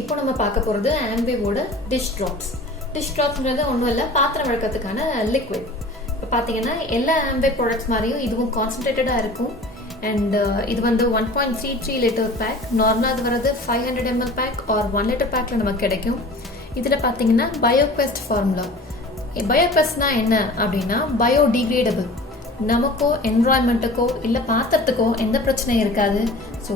இப்போ நம்ம பார்க்க போகிறது ஆம்வேவோட டிஷ் ட்ராப்ஸ். டிஷ் ட்ராப்ஸ்ன்றது ஒன்றும் இல்லை, பாத்திரம் விளக்கிறதுக்கான லிக்விட். இப்போ பார்த்தீங்கன்னா எல்லா ஆம்வே ப்ராடக்ட்ஸ் மாதிரியும் இதுவும் கான்சன்ட்ரேட்டடாக இருக்கும். அண்ட் இது வந்து 1.33 லிட்டர் பேக். நார்மலாக அது வர்றது 500 ml பேக் ஆர் 1 லிட்டர் பேக்கில் நமக்கு கிடைக்கும். இதில் பார்த்தீங்கன்னா பயோக்வெஸ்ட் ஃபார்முலா. பயோக்வெஸ்ட்னா என்ன அப்படின்னா பயோடிகிரேடபிள். நமக்கோ என்வரான்மெண்ட்டுக்கோ இல்லை பாத்திரத்துக்கோ எந்த பிரச்சனையும் இருக்காது. So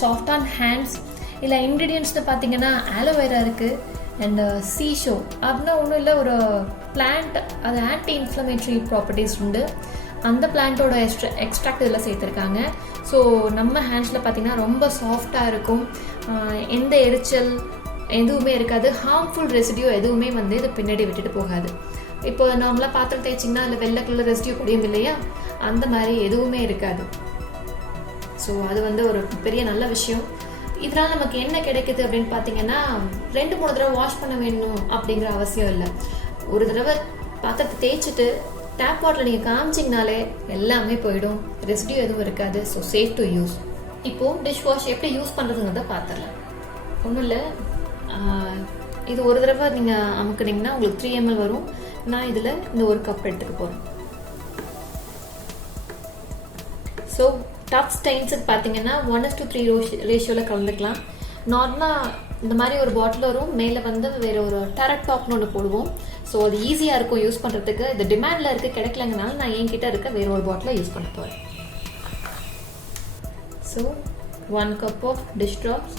soft on hands. இல்லை இன்க்ரீடியன்ட்ஸ்னு பார்த்தீங்கன்னா ஆலோவேரா இருக்குது. அண்ட் சீஷோ அப்படின்னா ஒன்றும் இல்லை, ஒரு பிளான்ட், அது ஆன்டி இன்ஃப்ளமேட்டரி ப்ராப்பர்ட்டிஸ் உண்டு. அந்த பிளான்ட்டோட எக்ஸ்ட்ராக்ட் இதில் சேர்த்துருக்காங்க. ஸோ நம்ம ஹேண்ட்ஸில் பார்த்தீங்கன்னா ரொம்ப சாஃப்டாக இருக்கும். எந்த எரிச்சல் எதுவுமே இருக்காது. ஹார்ம்ஃபுல் ரெசிடியூ எதுவுமே வந்து இது பின்னாடி விட்டுட்டு போகாது. இப்போ நார்மலாக பாத்திரம் தேய்ச்சிங்கன்னா அதில் வெள்ளை கலர் ரெசிடியூ படியும் இல்லையா, அந்த மாதிரி எதுவுமே இருக்காது. ஸோ அது வந்து ஒரு பெரிய நல்ல விஷயம். இதனால் நமக்கு என்ன கிடைக்குது அப்படின்னு பார்த்தீங்கன்னா 2-3 தடவை வாஷ் பண்ண வேணும் அப்படிங்கிற அவசியம் இல்லை. ஒரு தடவை பாத்திரத்தை தேய்ச்சிட்டு டேப் வாட்டரில் நீங்கள் காமிச்சிங்கனாலே எல்லாமே போயிடும், ரெசிடியூ எதுவும் இருக்காது. So safe to use. இப்போது டிஷ் வாஷ் எப்படி யூஸ் பண்ணுறதுங்கிறத பார்த்துடலாம். ஒன்றும் இல்லை, இது ஒரு தடவை நீங்கள் அமுக்குனீங்கன்னா உங்களுக்கு 3 ml வரும். நான் இதில் இந்த ஒரு கப் எடுத்துக்க போகிறேன். ஸோ டஃப் ஸ்டெயின்ஸுக்கு பார்த்தீங்கன்னா 1:3 ரேஷியோவில் கலந்துக்கலாம். நார்மலாக இந்த மாதிரி ஒரு பாட்டில் வரும், மேலே வந்து வேறு ஒரு டரட் டாப்னு ஒன்று போடுவோம். ஸோ அது ஈஸியாக இருக்கும் யூஸ் பண்ணுறதுக்கு. இது டிமாண்டில் இருக்குது, கிடைக்கலங்கனால நான் என்கிட்ட இருக்க வேறு ஒரு பாட்டிலை யூஸ் பண்ண போகிறேன். So 1 cup of dish drops.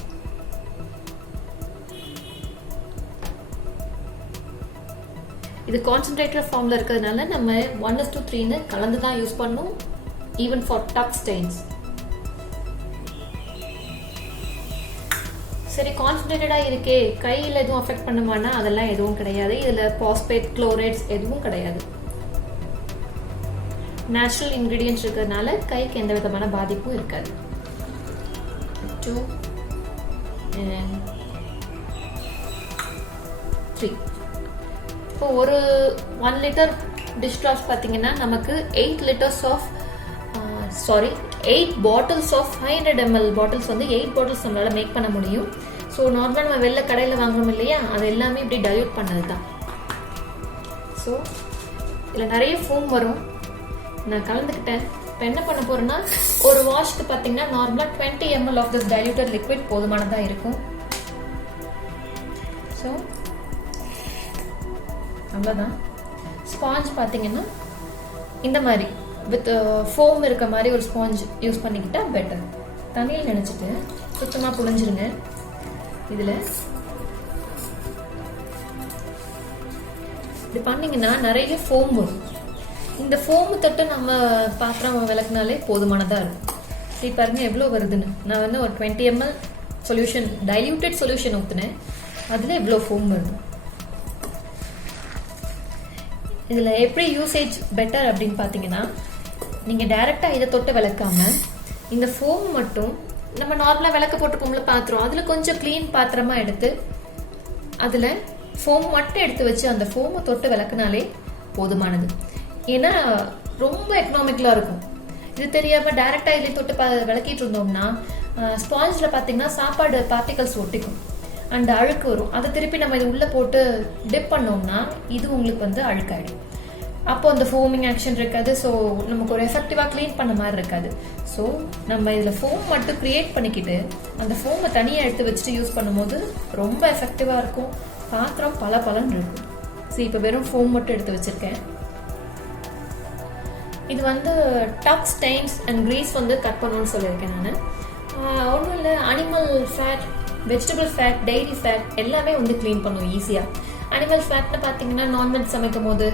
இது கான்சன்ட்ரேட்டட் ஃபார்மில் இருக்கிறதுனால நம்ம 1:3 கலந்து தான் யூஸ் பண்ணணும், ஈவன் ஃபார் டஃப் ஸ்டெயின்ஸ். சரி, கான்சன்ட்ரேட்டடாக இருக்கே, கையில் எதுவும் அஃபெக்ட் பண்ணுமானா அதெல்லாம் எதுவும் கிடையாது. இதில் பாஸ்பேட், குளோரைட்ஸ் எதுவும் கிடையாது. நேச்சுரல் இன்க்ரீடியன்ட்ஸ் இருக்கிறதுனால கைக்கு எந்த விதமான பாதிப்பும் இருக்காது. 2 and 3. இப்போ ஒரு 1 லிட்டர் டிஷ் ட்ராப்ஸ் பார்த்தீங்கன்னா நமக்கு 8 பாட்டில்ஸ் ஆஃப் 500 ml பாட்டில்ஸ் வந்து 8 பாட்டில்ஸ் நம்மளால மேக் பண்ண முடியும். ஸோ நார்மலாக நம்ம வெளில கடையில் வாங்குறோம் இல்லையா, அது எல்லாமே இப்படி டைல்யூட் பண்ணது தான். ஸோ இதில் நிறைய ஃபோம் வரும், நான் கலந்துக்கிட்டேன். இப்போ என்ன பண்ண போறேன்னா, ஒரு வாஷ்க்கு பார்த்தீங்கன்னா நார்மலாக 20 ml of this diluted liquid போதுமானதாக இருக்கும். ஸோ அவ்வளோதான். ஸ்பாஞ்ச் பார்த்தீங்கன்னா இந்த மாதிரி வித் ஃபோம் இருக்க மாதிரி ஒரு ஸ்பாஞ்ச் யூஸ் பண்ணிக்கிட்டா பெட்டர். தண்ணியில் நினச்சிட்டு சுத்தமாக புழிஞ்சிருங்க. இதில் இப்படி பண்ணிங்கன்னா நிறைய ஃபோம் வரும். இந்த ஃபோமு தட்டு நம்ம பாத்திரம் விளக்குனாலே போதுமானதாக இருக்கும். சரி பாருங்கள் எவ்வளோ வருதுன்னு. நான் வந்து ஒரு 20 ml சொல்யூஷன், டைல்யூட்டட் சொல்யூஷன் ஊற்றுனேன், அதில் எவ்வளோ ஃபோம் வருது. இதில் எப்படி யூசேஜ் பெட்டர் அப்படின்னு பார்த்தீங்கன்னா, நீங்கள் டைரெக்டாக இதை தொட்டு விளக்காமல் இந்த ஃபோம் மட்டும் நம்ம நார்மலாக விளக்க போட்டுப்போம்ல பாத்திரம், அதில் கொஞ்சம் க்ளீன் பாத்திரமாக எடுத்து அதில் ஃபோம் மட்டும் எடுத்து வச்சு அந்த ஃபோமை தொட்டு விளக்குனாலே போதுமானது. ஏன்னா ரொம்ப எக்கனாமிக்கலாக இருக்கும். இது தெரியாமல் டைரெக்டாக இதில் தொட்டு விளக்கிட்டு இருந்தோம்னா ஸ்பாஞ்சில் பார்த்தீங்கன்னா சாப்பாடு பார்ட்டிகல்ஸ் ஒட்டிக்கும் அண்ட் அழுக்கு வரும். அதை திருப்பி நம்ம இது உள்ளே போட்டு டிப் பண்ணோம்னா இது உங்களுக்கு வந்து அழுக்காயிடும். அப்போ அந்த ஃபோமிங் ஆக்ஷன் இருக்காது. ஸோ நமக்கு ஒரு எஃபெக்டிவாக க்ளீன் பண்ண மாதிரி இருக்காது. ஸோ நம்ம இதில் ஃபோம் மட்டும் க்ரியேட் பண்ணிக்கிட்டு அந்த ஃபோமை தனியாக எடுத்து வச்சுட்டு யூஸ் பண்ணும்போது ரொம்ப எஃபெக்டிவாக இருக்கும். பாத்திரம் பலன்னு இருக்கும். சரி, இப்போ வெறும் ஃபோம் மட்டும் எடுத்து வச்சுருக்கேன். இது வந்து டஃப் ஸ்டெயின்ஸ் அண்ட் கிரீஸ் வந்து கட் பண்ணணும்னு சொல்லியிருக்கேன் நான். ஒன்றும் இல்லை, animal fat, vegetable fat, dairy fat எல்லாமே வந்து க்ளீன் பண்ணும் ஈஸியாக. அனிமல் ஃபேட்னு பார்த்தீங்கன்னா நான்வெஜ் சமைக்கும் போது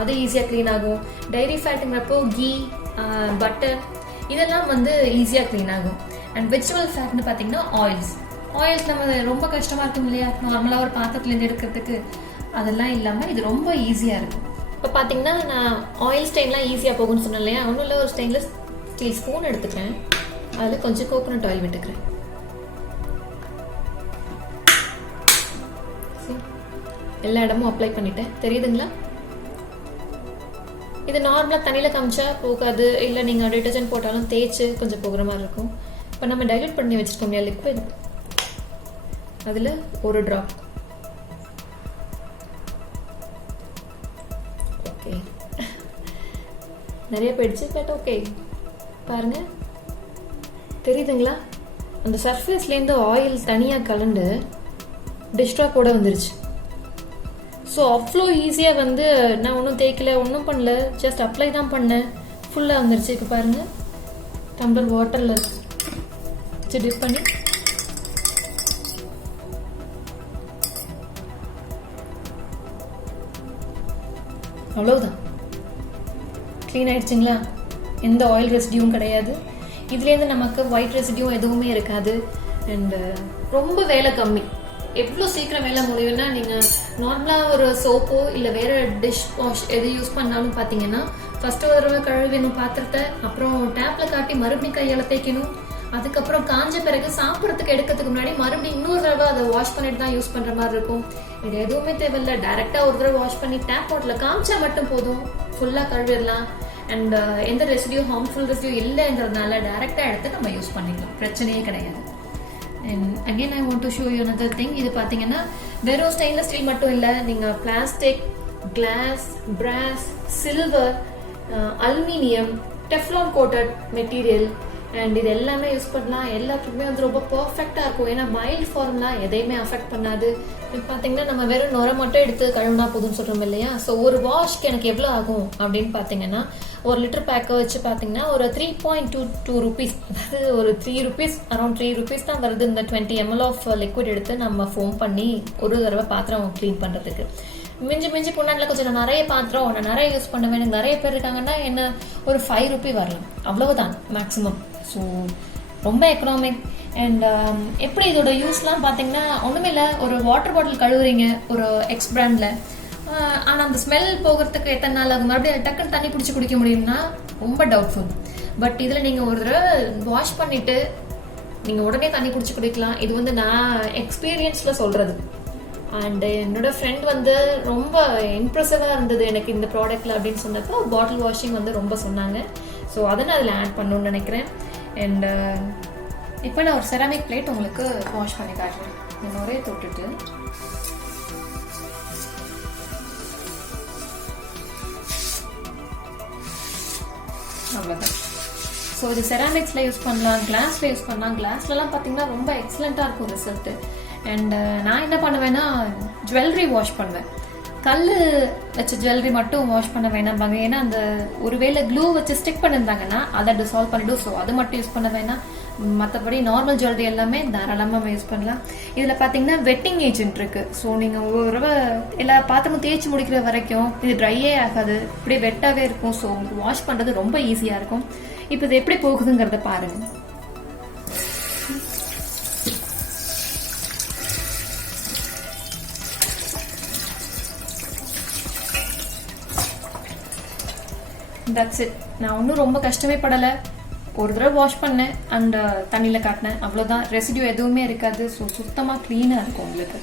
அது ஈஸியாக க்ளீன் ஆகும். டைரி ஃபேட்டுங்கிறப்போ கீ, பட்டர் இதெல்லாம் வந்து ஈஸியாக க்ளீன் ஆகும். அண்ட் வெஜிடபிள் ஃபேட்னு பார்த்தீங்கன்னா ஆயில்ஸ் நம்ம ரொம்ப கஷ்டமாக இருக்கும் இல்லையா நார்மலாக ஒரு பாத்திரத்துலேருந்து எடுக்கிறதுக்கு, அதெல்லாம் இல்லாமல் இது ரொம்ப ஈஸியாக இருக்கும். இப்போ பார்த்தீங்கன்னா நான் ஆயில் ஸ்டெயின்லாம் ஈஸியாக போகும்னு சொன்னேன் இல்லையா, ஒன்றும் இல்லை, ஒரு ஸ்டெயின்லெஸ் ஸ்டீல் ஸ்பூன் எடுத்துக்கிறேன், அதில் கொஞ்சம் கோகோனட் ஆயில் விட்டுக்கிறேன். எல்லா இடமும் அப்ளை பண்ணிட்டேன், தெரியுதுங்களா? இது நார்மலாக தண்ணியில் காமிச்சா போகாது, இல்லை நீங்கள் டிட்டர்ஜென்ட் போட்டாலும் தேய்ச்சி கொஞ்சம் போகிற மாதிரி இருக்கும். இப்போ நம்ம டைல்யூட் பண்ணி வச்சுருக்கோம் இல்லையா லிக்விட், அதில் ஒரு ட்ராப். ஓகே, நிறைய போயிடுச்சு, பட் ஓகே. பாருங்க, தெரியுதுங்களா? அந்த சர்ஃபேஸ்லேருந்து ஆயில் தனியாக கலந்து டிஷ்ட்ராப்போட வந்துருச்சு. ஸோ அவ்வளோ ஈஸியாக வந்து நான் ஒன்றும் தேய்க்கல, ஒன்றும் பண்ணல, ஜஸ்ட் அப்ளை தான் பண்ணேன், ஃபுல்லாக வந்துருச்சு. இப்போ பாருங்கள், டம்ளர் வாட்டரில் வச்சு டிப் பண்ணி அவ்வளோதான், க்ளீன் ஆயிடுச்சுங்களா? எந்த ஆயில் ரெசிடியூவும் கிடையாது. இதுலேருந்து நமக்கு ஒயிட் ரெசிடியூ எதுவுமே இருக்காது. அண்ட் ரொம்ப வேலை கம்மி. எவ்வளோ சீக்கிரம் வேலை முடியும்னா, நீங்கள் நார்மலாக ஒரு சோப்போ இல்லை வேறு டிஷ் வாஷ் எது யூஸ் பண்ணாலும் பார்த்தீங்கன்னா, ஃபஸ்ட்டு ஒரு தடவை கழுவிணும் பாத்திரத்தை, அப்புறம் டேப்பில் காட்டி மறுபடியும் கையால் தேய்க்கணும், அதுக்கப்புறம் காஞ்ச பிறகு சாப்பிட்றதுக்கு எடுக்கிறதுக்கு முன்னாடி மறுபடியும் இன்னொரு தடவை அதை வாஷ் பண்ணிட்டு தான் யூஸ் பண்ணுற மாதிரி இருக்கும். இது எதுவுமே தேவையில்லை, டைரெக்டாக ஒரு தடவை வாஷ் பண்ணி டேப் வாட்டரில் காமிச்சா மட்டும் போதும், ஃபுல்லாக கழுவிடலாம். அண்ட் எந்த ரெசிடியூ ஹார்ம்ஃபுல் ரெசிடியூ இல்லைங்கிறதுனால டைரெக்டாக எடுத்து நம்ம யூஸ் பண்ணிக்கலாம், பிரச்சனையே கிடையாது. And again I want to show you another thing. இது பார்த்தீங்கன்னா வெறும் ஸ்டெயின்லெஸ் ஸ்டீல் மட்டும் இல்லை, நீங்கள் plastic, glass, brass, silver, aluminium, Teflon coated material and இது எல்லாமே யூஸ் பண்ணலாம். எல்லாத்துக்குமே வந்து ரொம்ப பர்ஃபெக்டாக இருக்கும். ஏன்னா மைல்ட் ஃபார்முலா எதையுமே அஃபெக்ட் பண்ணாது. இப்போ பார்த்தீங்கன்னா நம்ம வெறும் நுரை மட்டும் எடுத்து கழுவினா போதும்னு சொல்கிறோம் இல்லையா? ஸோ ஒரு வாஷ்க்கு எனக்கு எவ்வளோ ஆகும் அப்படின்னு பார்த்தீங்கன்னா, ஒரு லிட்டர் பேக்கை வச்சு பார்த்தீங்கன்னா ஒரு 3.22 rupees, அதாவது ஒரு 3 rupees, அரௌண்ட் 3 rupees தான் வருது. இந்த 20 ml ஆஃப் லிக்விட் எடுத்து நம்ம ஃபோம் பண்ணி ஒரு தடவை பாத்திரம் க்ளீன் பண்ணுறதுக்கு. மிஞ்சி புண்ணாண்டில் கொஞ்சம் நிறைய பாத்திரம் நான் நிறைய யூஸ் பண்ணுவேன், எனக்கு நிறைய பேர் இருக்காங்கன்னா என்ன ஒரு 5 rupees வரலாம், அவ்வளவுதான் மேக்ஸிமம். ஸோ ரொம்ப எக்கனாமிக். அண்ட் எப்படி இதோட யூஸ்லாம் பார்த்தீங்கன்னா ஒன்றுமே இல்லை, ஒரு வாட்டர் பாட்டில் கழுவுறீங்க ஒரு எக்ஸ் பிராண்டில், ஆனால் அந்த ஸ்மெல் போகிறதுக்கு எத்தனை நாள் ஆகும், மறுபடியும் டக்குன்னு தண்ணி பிடிச்சி குடிக்க முடியும்னா ரொம்ப டவுட்ஃபுல். பட் இதில் நீங்கள் ஒரு தடவை வாஷ் பண்ணிவிட்டு நீங்கள் உடனே தண்ணி பிடிச்சி குடிக்கலாம். இது வந்து நான் எக்ஸ்பீரியன்ஸில் சொல்கிறது. அண்ட் என்னோட ஃப்ரெண்ட் வந்து ரொம்ப இம்ப்ரெசிவாக இருந்தது எனக்கு இந்த ப்ராடக்ட்டில் அப்படின்னு சொன்னப்போ பாட்டில் வாஷிங் வந்து ரொம்ப சொன்னாங்க. ஸோ அதை நான் அதில் ஆட் பண்ணணும்னு நினைக்கிறேன். அண்ட் இப்போ நான் ஒரு செராமிக் பிளேட் உங்களுக்கு வாஷ் பண்ணி காட்டுறேன். இந்த நுரையை தொட்டுட்டு அவ்வளோதான். ஸோ இது செராமிக்ஸில் யூஸ் பண்ணலாம், கிளாஸில் யூஸ் பண்ணலாம். கிளாஸ்லலாம் பார்த்தீங்கன்னா ரொம்ப எக்ஸலண்ட்டாக இருக்கும் ரிசல்ட்டு. அண்ட் நான் என்ன பண்ணுவேன்னா ஜுவல்லரி வாஷ் பண்ணுவேன். கல் வச்ச ஜுவல்லரி மட்டும் வாஷ் பண்ண வேணாம்பாங்க, ஏன்னா அந்த ஒருவேளை க்ளூ வச்சு ஸ்டிக் பண்ணியிருந்தாங்கன்னா அதை டிசால்வ் பண்ணிவிடும். ஸோ அது மட்டும் யூஸ் பண்ண வேணாம். மற்றபடி நார்மல் ஜுவல்லரி எல்லாமே தாராளமாக நம்ம யூஸ் பண்ணலாம். இதில் பார்த்தீங்கன்னா வெட்டிங் ஏஜென்ட் இருக்குது. ஸோ நீங்கள் ஒரு தடவை எல்லா பாத்திரமும் தேய்ச்சி முடிக்கிற வரைக்கும் இது ட்ரையே ஆகாது, இப்படியே வெட்டாகவே இருக்கும். ஸோ உங்களுக்கு வாஷ் பண்ணுறது ரொம்ப ஈஸியாக இருக்கும். இப்போ இது எப்படி போகுதுங்கிறத பாருங்கள். That's it. நான் ஒன்றும் ரொம்ப கஷ்டமே படலை. ஒரு தடவை வாஷ் பண்ணேன் அண்ட் தண்ணியில் காட்டினேன், அவ்வளோதான். ரெசிடியூ எதுவுமே இருக்காது. ஸோ சுத்தமாக க்ளீனாக இருக்கும் உங்களுக்கு.